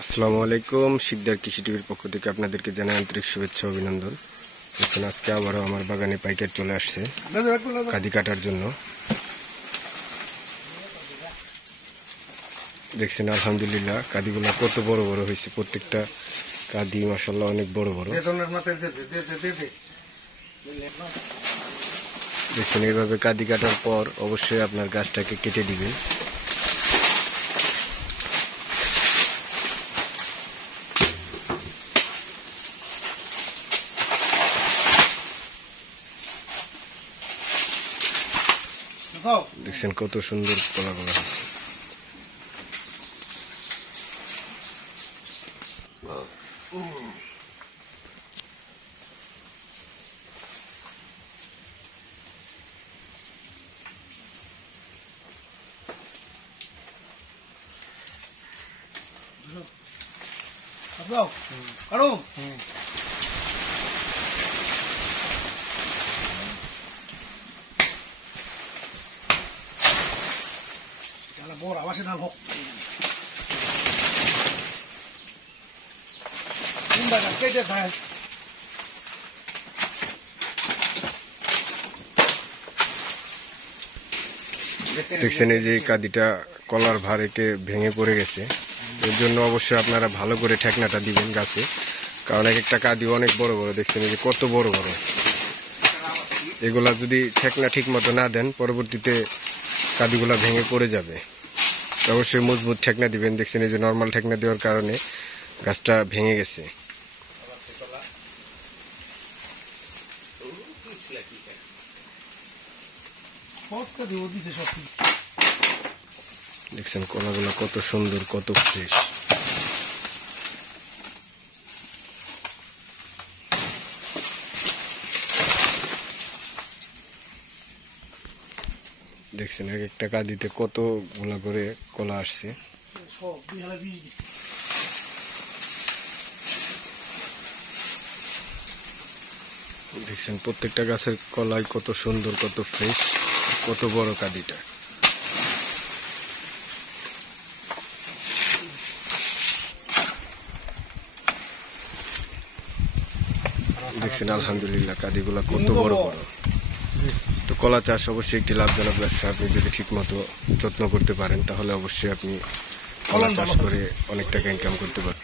আসসালামু আলাইকুম। শিকদার কৃষি টিভির পক্ষ থেকে আপনাদেরকে জানাই আন্তরিক শুভেচ্ছা অভিনন্দন। দেখছেন আজকে আবারও আমার বাগানে পাইকার চলে আসছে কাঁদি কাটার জন্য। দেখছেন আলহামদুলিল্লাহ কাঁদিগুলো কত বড় বড় হয়েছে, প্রত্যেকটা কাঁদি মাশাআল্লাহ অনেক বড় বড়। দেখছেন এইভাবে কাঁদি কাটার পর অবশ্যই আপনার গাছটাকে কেটে দিবেন। দেখছেন কত সুন্দর কলাগুলো হয়েছে। Bora, vai chegar logo. Ainda não quer dizer. দেখছেন এই যে কাঁদিটা কলার ভারেকে ভেঙে পড়ে গেছে, এর জন্য অবশ্যই আপনারা ভালো করে ঠেকনাটা দিবেন গাছে, কারণ এক একটা কাঁদি অনেক বড় বড়। দেখছেন এই যে কত বড় বড়, এগুলা যদি ঠেকনা ঠিক মতো না দেন পরবর্তীতে কাঁদিগুলা ভেঙে পড়ে যাবে। অবশ্যই মজবুত ঠেকনা দিবেন। দেখছেন এই যে নর্মাল ঠেকনা দেওয়ার কারণে গাছটা ভেঙে গেছে। দেখছেন কলাগুলো কত সুন্দর, কত ফ্রেশ। দেখছেন এক একটা কাঁদিতে কতগুলা করে কলা আসছে। দেখছেন প্রত্যেকটা গাছের কলাই কত সুন্দর, কত ফ্রেশ, কত বড় কাঁদিটা। দেখছেন আলহামদুলিল্লাহ কাঁদিগুলা কত বড় বড়। তো কলা চাষ অবশ্যই একটি লাভজনক ব্যবসা। আপনি যদি ঠিক মতো যত্ন করতে পারেন তাহলে অবশ্যই আপনি কলা চাষ করে অনেক টাকা ইনকাম করতে পারেন।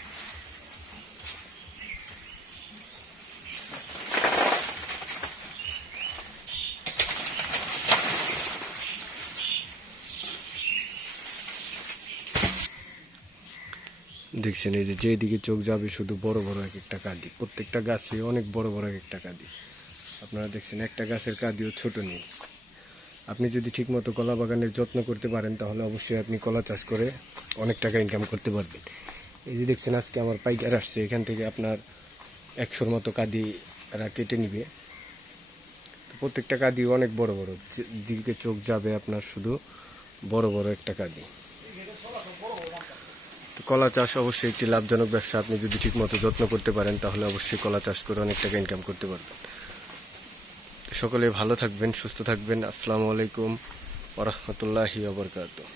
দেখছেন এই যে যেদিকে চোখ যাবে শুধু বড় বড় এক একটা কাঁদি, প্রত্যেকটা গাছে অনেক বড় বড় এক একটা কাঁদি। আপনারা দেখছেন একটা গাছের কাঁদিও ছোট নেই। আপনি যদি ঠিকমতো কলা বাগানের যত্ন করতে পারেন তাহলে অবশ্যই আপনি কলা চাষ করে অনেক টাকা ইনকাম করতে পারবেন। এই যে দেখছেন আজকে আমার পাইকার আসছে, এখান থেকে আপনার 100-র মতো কাঁদি এরা কেটে নিবে। প্রত্যেকটা কাঁদি অনেক বড় বড়, দিকে চোখ যাবে আপনার শুধু বড় বড় একটা কাঁদি। তো কলা চাষ অবশ্যই একটি লাভজনক ব্যবসা। আপনি যদি ঠিকমতো যত্ন করতে পারেন তাহলে অবশ্যই কলা চাষ করে অনেক টাকা ইনকাম করতে পারবেন। সকলে ভালো থাকবেন, সুস্থ থাকবেন। আসসালামু আলাইকুম ওয়া রাহমাতুল্লাহি ওয়া বারাকাতুহু।